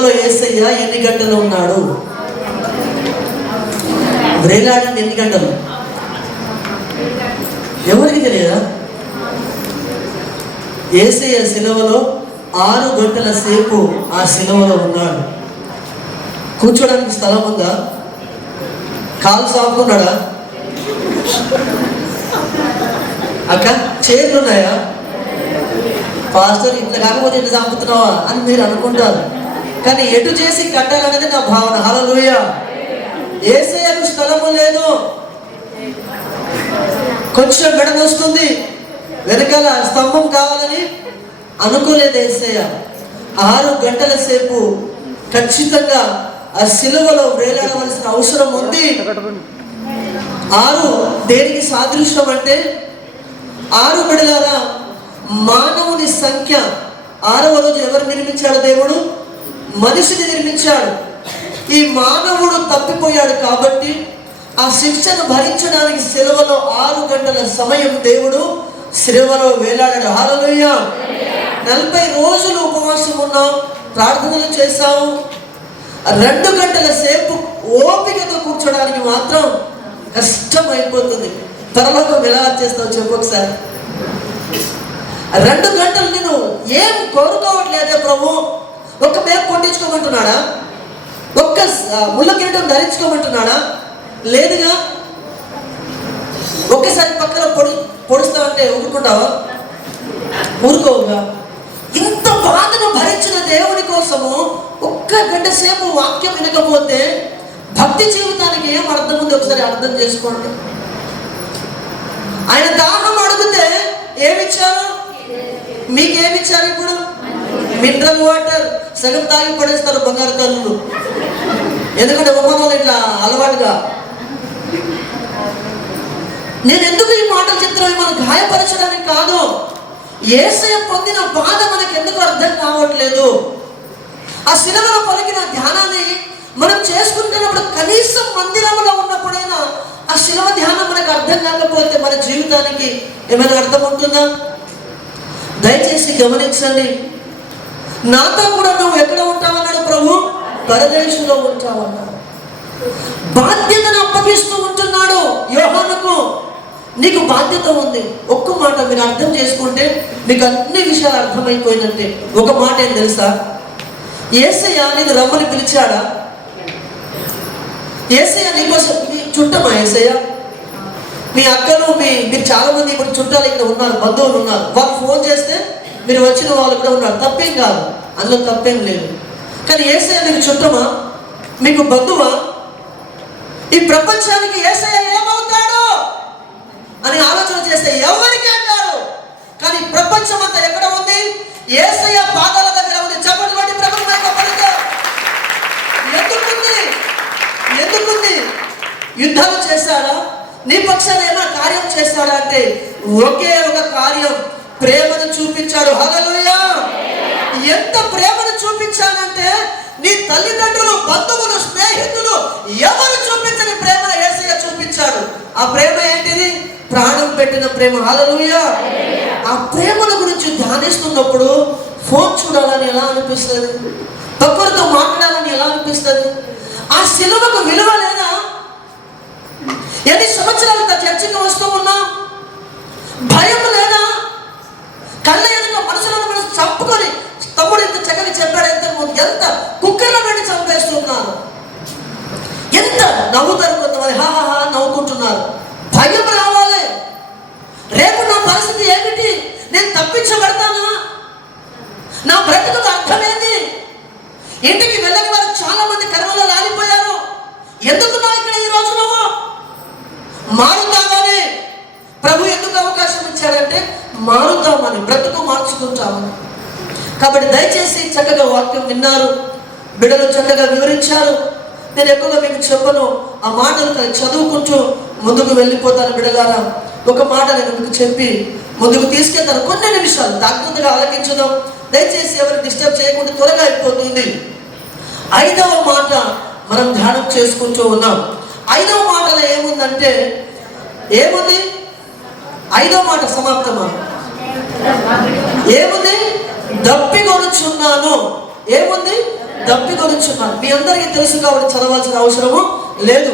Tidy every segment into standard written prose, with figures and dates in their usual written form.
సిలువలో యేసయ్య ఎన్ని గంటలు ఉన్నాడు? వేలాడింది ఎన్ని గంటలు? ఎవరికి తెలియదా? యేసయ్య సిలువలో 6 గంటల సేపు ఆ సిలువలో ఉన్నాడు. కూర్చోడానికి స్థలం ఉందా? కాలు సాపుకున్నాడా? అక్క చైర్లు ఉన్నాయా? పాస్టర్ ఇట్లా కాకపోతే ఇట్లా చంపుతున్నావా అని మీరు అనుకుంటారు. కానీ ఎటు చేసి కట్టాలనేది నా భావన. హల్లెలూయా. యేసయ్యకు స్థలము లేదు. కొంచెం మెడ వస్తుంది, వెనకాల స్తంభం కావాలని అనుకోలేదు యేసయ్య. 6 గంటల సేపు ఖచ్చితంగా ఆ సిలువలో వేలాడవలసిన అవసరం ఉంది. 6 దేనికి సాదృశ్యం అంటే 6 బిడలారా మానవుని సంఖ్య. 6వ రోజు ఎవరు నిర్మించాడు? దేవుడు మనిషిని నిర్మించాడు. ఈ మానవుడు తప్పిపోయాడు కాబట్టి ఆ శిక్షను భరించడానికి సిలువలో 6 గంటల సమయం దేవుడు సిలువలో వేలాడాడు. హల్లెలూయా. 40 రోజులు ఉపవాసం ఉన్నాం, ప్రార్థనలు చేశాము. 2 గంటల సేపు ఓపికతో కూర్చోడానికి మాత్రం కష్టం అయిపోతుంది. పరలోకం ఎలా చేస్తావు చెప్పు ఒకసారి. 2 గంటలు నేను ఏం కోరుకోవట్లేదే ప్రభు. ఒక్క మేక కొట్టించుకోమంటున్నాడా? ఒక్క ముళ్ళ కిరీటం ధరించుకోమంటున్నాడా? లేదుగా. ఒక్కసారి పక్కన పొడుస్తా అంటే ఊరుకుంటావా? ఊరుకోవుగా. ఇంత బాధను భరించిన దేవుని కోసము 1 గంట సేపు వాక్యం వినకపోతే భక్తి జీవితానికి ఏం అర్థం ఉంది? ఒకసారి అర్థం చేసుకోండి. ఆయన దాహం అడిగితే ఏమిచ్చారు? మీకేమిచ్చారు? ఇప్పుడు మినరల్ వాటర్ సగం తాగి పడేస్తారు బంగారు తల్లులు. ఎందుకంటే ఉపమానాలు ఇట్లా అలవాటుగా. నేను ఎందుకు ఈ మాటలు చెప్తున్నాను? మనం గాయపరచడానికి కాదు. యేసయ్య పొందిన బాధ మనకు ఎందుకు అర్థం కావట్లేదు? ఆ సిలువలో పలికిన ధ్యానాన్ని మనం చేసుకుంటున్నప్పుడు కనీసం మందిరంలో ఉన్నప్పుడైనా ఆ శిలువ ధ్యానం మనకు అర్థం కాకపోతే మన జీవితానికి ఏమైనా అర్థం ఉంటుందా? దయచేసి గమనించండి. నాతో కూడా నువ్వు ఎక్కడ ఉంటావన్నాడు ప్రభు? పరదేశంలో ఉంటావన్నాడు. బాధ్యతను అప్పగిస్తూ ఉంటున్నాడు యోహానుకు. నీకు బాధ్యత ఉంది. ఒక్క మాట మీరు అర్థం చేసుకుంటే మీకు అన్ని విషయాలు అర్థమైపోయినట్టే. ఒక మాట ఏం తెలుసా? యేసయ్య నేను రమ్మని పిలిచాడా? యేసయ్య నీకోసం చుట్టమా? యేసయ్య మీ అక్కలు మీరు చాలా మంది ఇప్పుడు చుట్టాలు ఇక్కడ ఉన్నారు, బంధువులు ఉన్నారు. వాళ్ళు ఫోన్ చేస్తే మీరు వచ్చిన వాళ్ళు కూడా ఉన్నారు. తప్పేం కాదు, అందులో తప్పేం లేదు. కానీ యేసయ్య మీకు చుట్టమా? మీకు బంధువా? ఈ ప్రపంచానికి యేసయ్య ఏమవుతాడు అని ఆలోచన చేస్తే ఎవరికి అంటారు. కానీ ప్రపంచం అంతా ఎక్కడ ఉంది? యేసయ్య పాదాల దగ్గర ఉంది. చెప్పండి వాటి ప్రభుత్వం ఎందుకుంది? యుద్ధాలు చేశాడా? నీ పక్షాన ఏమైనా కార్యం చేశాడా అంటే ఒకే ఒక కార్యం, ప్రేమను చూపించాడు. హల్లెలూయా. ఎంత ప్రేమను చూపించాడంటే నీ తల్లిదండ్రులు, బంధువులు, స్నేహితులు ఎవరు చూపించని ప్రేమను యేసయ్య చూపించాడు. ఆ ప్రేమ ఏంటిది? ప్రాణం పెట్టిన ప్రేమ. హల్లెలూయా. ఆ ప్రేమల గురించి ధ్యానిస్తున్నప్పుడు ఫోన్ చూడాలని ఎలా అనిపిస్తుంది? పక్కడితో మాట్లాడాలని ఎలా అనిపిస్తుంది? ఆ సిలువకు విలువ లేదా? ఎన్ని సంవత్సరాలు చర్చకి వస్తూ ఉన్నా భయం లేదా? కళ్ళ ఎదుట మనుషులను మనం చంపుకొని తమ్ముడు ఇంత చక్కగా చెప్పాడు, ఎంత కుక్కర్ల పెట్టి చంపేస్తున్నారు. ఎంత నవ్వుతారు కొంతమంది, హాహా నవ్వుకుంటున్నారు. భయం రావాలి. రేపు నా పరిస్థితి ఏమిటి? నేను తప్పించబడతానా? నా బ్రతుకు అర్థమేంది? ఇంటికి వెళ్ళని వారు చాలా మంది కర్మలో లాగిపోయారు. ఎందుకు నా ఇక్కడ ఈ రోజు నువ్వు మారుతామని ప్రభు ఎందుకు అవకాశం ఇచ్చాడంటే మారుతామని, బ్రతుకు మార్చుకుంటామని. కాబట్టి దయచేసి చక్కగా వాక్యం విన్నారు, బిడ్డలు చక్కగా వివరించారు. నేను ఎక్కువగా మీకు చెప్పను, ఆ మాటలు చదువుకుంటూ ముందుకు వెళ్ళిపోతాను. బిడ్డలారా, ఒక మాట నేను మీకు చెప్పి ముందుకు తీసుకెళ్తాను. కొన్ని నిమిషాలు జాగ్రత్తగా ఆలకించుదాం. దయచేసి ఎవరు డిస్టర్బ్ చేయకుండా త్వరగా అయిపోతుంది. 5వ మాట మనం ధ్యానం చేసుకుంటూ ఉన్నాం. 5వ మాటలో ఏముందంటే, ఏముంది? 5వ మాట సమాప్తమా? ఏముంది? దప్పికొనుచున్నాను. ఏముంది? దప్పికొనుచున్నారు. మీ అందరికీ తెలుసు కాబట్టి చదవాల్సిన అవసరము లేదు.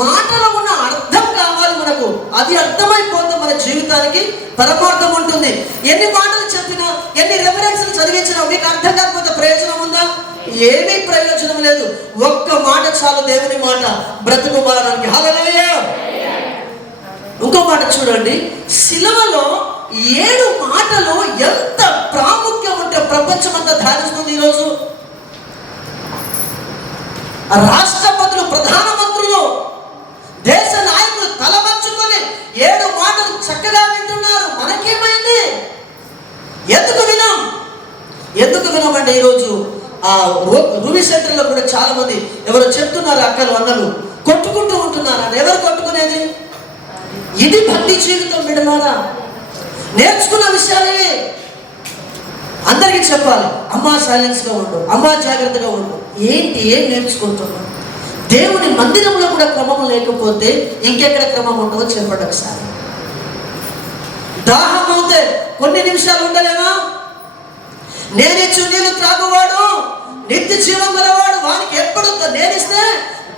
మాటలో ఉన్న అర్థం కావాలి మనకు. అది అర్థమైపోతే మన జీవితానికి పరమార్థం ఉంటుంది. ఎన్ని మాటలు చెప్పినా, ఎన్ని రెఫరెన్స్లు చదివించినా మీకు అర్థం కాకపోతే ప్రయోజనం ఉందా? ఏమీ ప్రయోజనం లేదు. ఒక్క మాట చాలు, దేవుని మాట బ్రతుకు మారడానికి. హల్లెలూయా. ఇంకో మాట చూడండి, సిలువలో 7 మాటలు ఎంత ప్రాముఖ్యం ఉంటే ప్రపంచం అంతా ధ్యానిస్తుంది. ఈరోజు రాష్ట్రపతులు, ప్రధానమంత్రులు, దేశ నాయకులు తలవంచుకొని 7 మాటలు చక్కగా వింటున్నారు. మనకేమైంది? ఎందుకు వినమంటే ఈరోజు ఆ రూవి సెంటర్లో కూడా చాలా మంది ఎవరు చెప్తున్నారు, అక్కలు అన్నలు కొట్టుకుంటూ ఉంటున్నారు. అని ఎవరు కొట్టుకునేది? ఇది భక్తి జీవితం బిడ్డలారా. నేర్చుకున్న విషయాలే అందరికీ చెప్పాలి. అమ్మా సైలెన్స్గా ఉండు, అమ్మా జాగ్రత్తగా ఉండు. ఏం నేర్చుకుంటున్నాం? దేవుని మందిరంలో కూడా క్రమం లేకపోతే ఇంకెక్కడ క్రమం ఉండవో చెప్పండి ఒకసారి. దాహం అవుతే కొన్ని నిమిషాలు ఉండలేమా? నేనిచ్చు నీళ్ళు త్రాగువాడు నిత్య జీవం గలవాడు, వానికి ఎప్పుడు నేనిస్తే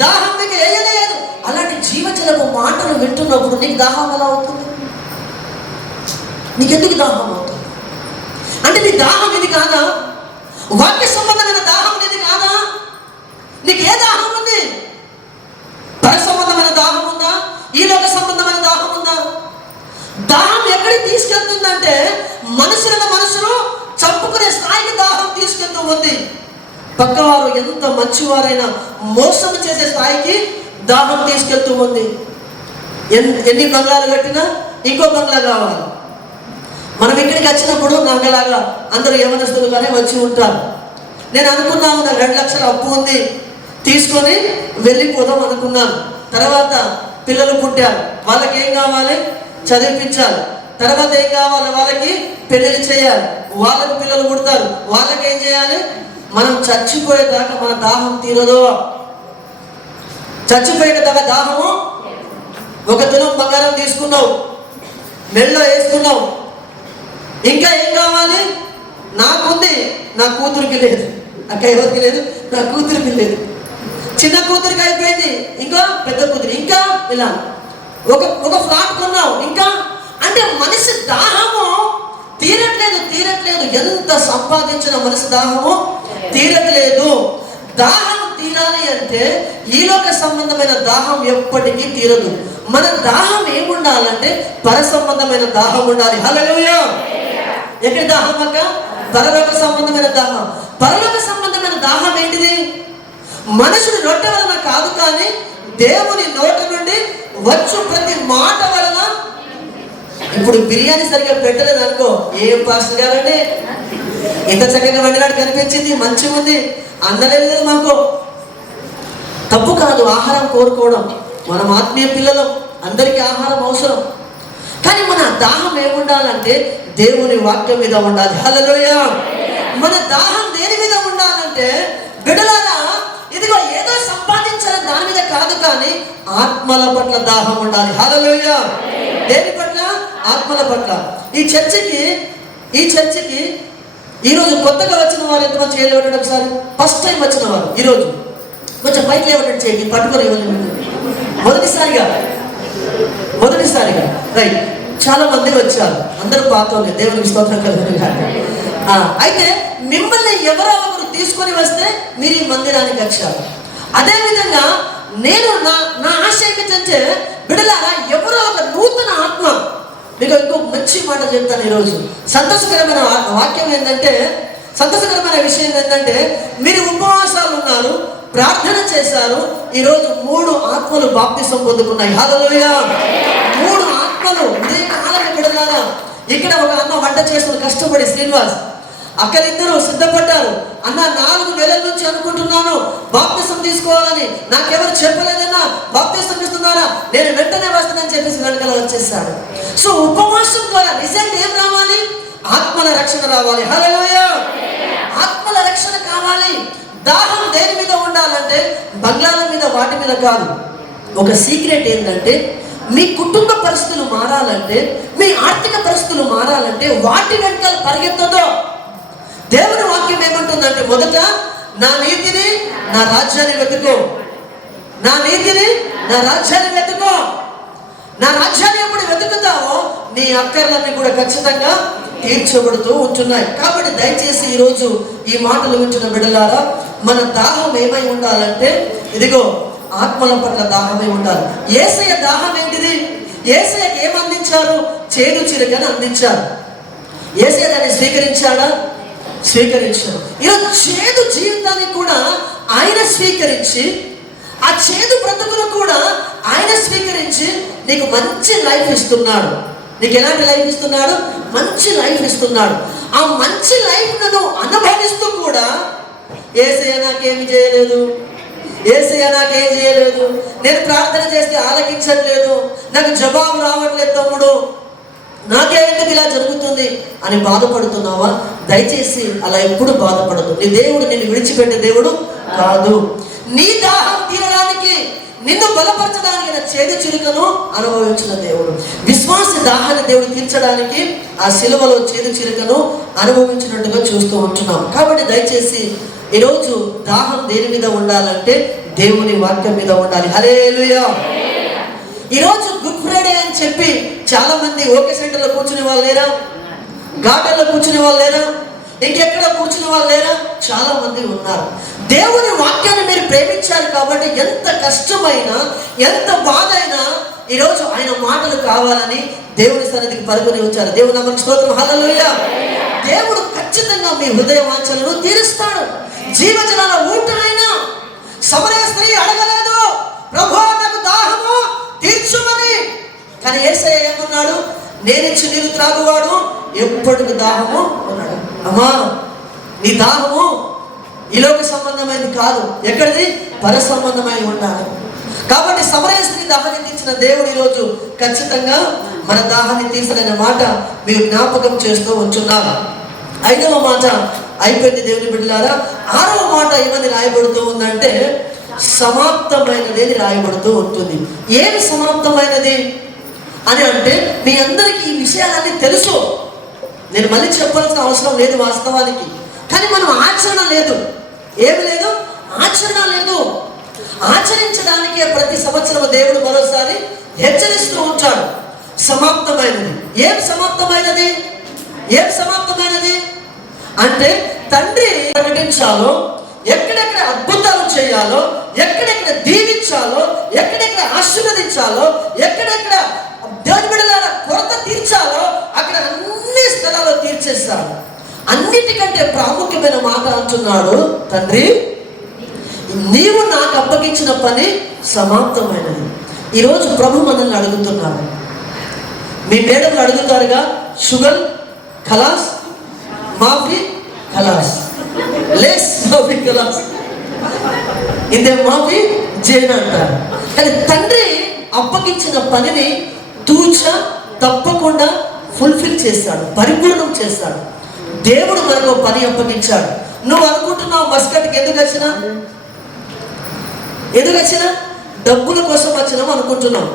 దాహం మీకు వేయలేదు. అలాంటి జీవజలపు మాటలు వింటున్నప్పుడు నీకు దాహం ఎలా అవుతుంది? నీకెందుకు దాహం అవుతుంది? అంటే నీ దాహం ఇది కాదా? వాక్య సంబంధమైన దాహం ఇది కాదా? నీకు ఏ దాహం ఉంది? పర సంబంధమైన దాహం ఉందా? ఈ లోక సంబంధమైన దాహం ఉందా? దాహం ఎక్కడికి తీసుకెళ్తుందంటే మనుషులు చంపుకునే స్థాయికి దాహం తీసుకెళ్తూ ఉంది. పక్కవారు ఎంత మంచివారైనా మోసం చేసే స్థాయికి దాహం తీసుకెళ్తూ ఉంది. ఎన్ని బంగ్లాలు కట్టినా ఇంకో బంగ్లా కావాలి. మనం ఇక్కడికి వచ్చినప్పుడు నాకులాగా అందరూ యవనస్తులుగానే వచ్చి ఉంటారు. నేను అనుకున్నాను, నాకు 2 లక్షల అప్పు ఉంది, తీసుకొని వెళ్ళిపోదాం అనుకున్నాను. తర్వాత పిల్లలు పుట్టారు, వాళ్ళకి ఏం కావాలి? చదివించాలి. తర్వాత ఏం కావాలి? వాళ్ళకి పెళ్లి చేయాలి. వాళ్ళకి పిల్లలు పుడతారు, వాళ్ళకి ఏం చేయాలి? మనం చచ్చిపోయేదాకా మన దాహం తీరదు. చచ్చిపోయేదాకా దాహము. 1 తులం బంగారం తీసుకున్నావు, మెళ్ళో వేసుకున్నావు, ఇంకా ఏం కావాలి? నాకుంది, నా కూతురికి లేదు. అక్క ఎవరికి లేదు? నా కూతురికి లేదు. చిన్న కూతురికి అయిపోయింది, ఇంకా పెద్ద కూతురు, ఇంకా ఇలా ఒక ఫ్లాట్ కొన్నావు, ఇంకా. అంటే మనిషి దాహము తీరట్లేదు. ఎంత సంపాదించిన మనిషి దాహము తీరట్లేదు. దాహం తీరాలి అంటే ఈలోక సంబంధమైన దాహం ఎప్పటికీ తీరదు. మన దాహం ఏముండాలంటే పర సంబంధమైన దాహం ఉండాలి. హల్లెలూయా. ఎక్కడ దాహం అక్క? పరలోక సంబంధమైన దాహం. పరలోక సంబంధమైన దాహం ఏంటిది? మనుషుని నోట వలన కాదు, కానీ దేవుని నోట నుండి వచ్చు ప్రతి మాట వలన. ఇప్పుడు బిర్యానీ సరిగ్గా పెట్టలేదు అనుకో, ఏం పాస్టర్ గారండి ఎంత చక్కగా వండినాడు కనిపించింది, మంచిగా ఉంది, అందలేదు మాకు. తప్పు కాదు ఆహారం కోరుకోవడం. మనం ఆత్మీయ పిల్లలు, అందరికీ ఆహారం అవసరం. కానీ మన దాహం ఏముండాలంటే దేవుని వాక్యం మీద ఉండాలి. హల్లెలూయా. మన దాహం దేని మీద ఉండాలంటే బిడ్డలారా, ఇదిగో ఏదో సంపాదించాలని దాని మీద కాదు, కానీ ఆత్మల పట్ల దాహం ఉండాలి. హల్లెలూయా. దేని పట్ల? ఆత్మల పట్ల. ఈ చర్చికి ఈరోజు కొత్తగా వచ్చిన వారు ఎంతమంది చేయలేవడం? ఒకసారి ఫస్ట్ టైం వచ్చిన వారు ఈరోజు కొంచెం బయట లేవడం చేయండి, పట్టుకొని ఇవ్వలేదు. మొదటిసారిగా రైట్, చాలా మంది వచ్చారు, అందరూ పాతోలే, దేవునికి స్తోత్రం కలుగును గాక. అయితే మిమ్మల్ని ఎవరో ఒకరు తీసుకొని వస్తే మీరు ఈ మందిరానికి వచ్చారు. అదేవిధంగా నేను నా ఆశ ఏమిటంటే బిడ్డలారా, ఎవరో ఒక నూతన ఆత్మ. మీకు ఇంకో మంచి మాట చెప్తాను ఈరోజు. సంతోషకరమైన వాక్యం ఏంటంటే, సంతోషకరమైన విషయం ఏంటంటే, మీరు ఉపవాసాలు ఉన్నారు, ప్రార్థన చేశారు. ఈరోజు 3 ఆత్మలు బాప్తిసం పొందుకున్నాయి. హల్లెలూయా. 3 ఆత్మలు ఇదే కాలం బిడ్డలారా. ఇక్కడ ఒక అన్న వంట చేస్తున్న కష్టపడి శ్రీనివాస్, అక్కడిద్దరు సిద్ధపడ్డారు. అన్న 4 నెలల నుంచి అనుకుంటున్నాను బాప్తిసం తీసుకోవాలని, నాకెవరు చెప్పలేదన్నా, బాప్తిసం ఇస్తున్నారా, నేను వెంటనే వస్తానని చెప్పేసి వెనకాల వచ్చేసాడు. సో ఉపవాసం ద్వారా నిజంగా ఏం రావాలి? ఆత్మల రక్షణ రావాలి. హల్లెలూయా. ఆత్మల రక్షణ కావాలి. దాహం దేని మీద ఉండాలంటే బంగ్లాల మీద, వాటి మీద కాదు. ఒక సీక్రెట్ ఏంటంటే, మీ కుటుంబ పరిస్థితులు మారాలంటే, మీ ఆర్థిక పరిస్థితులు మారాలంటే వాటి వెనకాల పరిగెత్తదో. దేవుని వాక్యం ఏమంటుందంటే, మొదట నా నీతిని, నా రాజ్యాన్ని వెతుకో. నా నీతిని, నా రాజ్యాన్ని వెతుకో. నా రాజ్యాన్ని ఎప్పుడు వెతుకుతావో నీ అక్కర్లన్నీ కూడా ఖచ్చితంగా తీర్చబడుతూ ఉంటున్నాయి. కాబట్టి దయచేసి ఈరోజు ఈ మాటలు వింటున్న బిడ్డలారా, మన దాహం ఏమై ఉండాలంటే ఇదిగో ఆత్మల పట్ల దాహమై ఉండాలి. యేసయ్య దాహం ఏంటిది? యేసయ్యకి ఏం అందించారు? చేదు చిరకని అందించారు. యేసయ్య దాన్ని స్వీకరించాడా? స్వీకరించాడు. ఈరోజు చేదు జీవితాన్ని కూడా ఆయన స్వీకరించి, ఆ చేదు బ్రతుకును కూడా ఆయన స్వీకరించి నీకు మంచి లైఫ్ ఇస్తున్నాడు. నీకు ఎలాంటి లైఫ్ ఇస్తున్నాడు? మంచి లైఫ్ ఇస్తున్నాడు. ఆ మంచి లైఫ్ నువ్వు అనుభవిస్తూ కూడా యేసయ్య నాకేమి చేయలేదు, యేసయ్య నాకేం చేయలేదు, నేను ప్రార్థన చేస్తే ఆలకించట్లేదు, నాకు జవాబు రావట్లేదు తమ్ముడు, నాకే ఎందుకు ఇలా జరుగుతుంది అని బాధపడుతున్నావా? దయచేసి అలా ఎప్పుడు బాధపడదు. నీ దేవుడు నిన్ను విడిచిపెట్టే దేవుడు కాదు. నీ దాహం తీరడానికి, నిన్ను బలపరచడానికి నా చేదు చిలుకను అనుభవించిన దేవుడు. విశ్వాస దాహాన్ని దేవుడు తీర్చడానికి ఆ శిలువలో చేదు చిలుకను అనుభవించినట్టుగా చూస్తూ ఉంటున్నాం. కాబట్టి దయచేసి ఈరోజు దాహం దేని మీద ఉండాలంటే దేవుని వాక్యం మీద ఉండాలి. హల్లెలూయా. ఈరోజు గుడ్ ఫ్రైడే అని చెప్పి చాలా మంది ఓకే సెంటర్లో కూర్చునే వాళ్ళు లేరా? గార్డెన్లో కూర్చునే వాళ్ళు లేరా? ఇంకెక్కడ కూర్చునే వాళ్ళు లేరా? చాలా మంది ఉన్నారు. దేవుని వాక్యాన్ని మీరు ప్రేమించారు కాబట్టి ఎంత కష్టమైనా, ఎంత బాధ అయినా ఈరోజు ఆయన మాటలు కావాలని దేవుని సన్నిధికి పరుగుని వచ్చారు. దేవుని నామమునకు స్తోత్రం. హల్లెలూయా. దేవుడు ఖచ్చితంగా మీ హృదయ వాంఛలను తీరుస్తాడు. జీవజలాల ఊటైనా సమరయ స్త్రీ అడగలేదు, ప్రభువా నాకు దాహము తీర్చుమని. కానీ యేసయ్య ఏమన్నాడు? నేనిచ్చి నీరు త్రాగువాడు ఎప్పటికి దాహము అన్నాడు. అమ్మా, నీ దాహము ఈలోక సంబంధమైనది కాదు, ఎక్కడిది? పర సంబంధమై ఉండాలి. కాబట్టి సమరయ స్త్రీ దాహాన్ని తీర్చిన దేవుడు ఈరోజు ఖచ్చితంగా మన దాహాన్ని తీర్చలేని మాట మీరు జ్ఞాపకం చేస్తూ ఉంటున్నారు. 5వ మాట అయిపోయింది దేవుని బిడ్డలారా. 6వ మాట ఏమని రాయబడుతూ ఉందంటే సమాప్తమైనది అని రాయబడుతూ ఉంటుంది. ఏమి సమాప్తమైనది అని అంటే మీ అందరికీ ఈ విషయాలన్నీ తెలుసు, నేను మళ్ళీ చెప్పాల్సిన అవసరం లేదు వాస్తవానికి. కానీ మనం ఆచరణ లేదు. ఏమి లేదు? ఆచరణ లేదు. ఆచరించడానికే ప్రతి సంవత్సరం దేవుడు మరోసారి హెచ్చరిస్తూ ఉంటాడు. సమాప్తమైనది. ఏం సమాప్తమైనది? ఏం సమాప్తమైనది అంటే తండ్రి ప్రకటించాలో, ఎక్కడెక్కడ అద్భుతాలు చేయాలో, ఎక్కడెక్కడ దీవించాలో, ఎక్కడెక్కడ ఆశీర్వదించాలో, ఎక్కడెక్కడ దేవుని బిడ్డలారా కొరత తీర్చాలో అక్కడ అన్ని స్థలాల్లో తీర్చేస్తాడు. అన్నిటికంటే ప్రాముఖ్యమైన మాట అంటున్నాడు, తండ్రి నీవు నాకు అప్పగించిన పని సమాప్తమైనది. ఈరోజు ప్రభు మనల్ని అడుగుతున్నాడు. మీ మేడలు అడుగుతారుగా, షుగర్ ఖలాస్, మాఫీ ఖలాస్, లెస్ మాఫీ ఖలాస్, ఇదే మాఫీ జైన్ అంటారు. కానీ తండ్రి అప్పగించిన పనిని తూచ తప్పకుండా ఫుల్ఫిల్ చేస్తాడు, పరిపూర్ణం చేస్తాడు. దేవుడు మనకు పని అప్పగించాడు. నువ్వు అనుకుంటున్నావు మస్కట్కి ఎందుకు వచ్చినా డబ్బుల కోసం వచ్చినాం అనుకుంటున్నావు.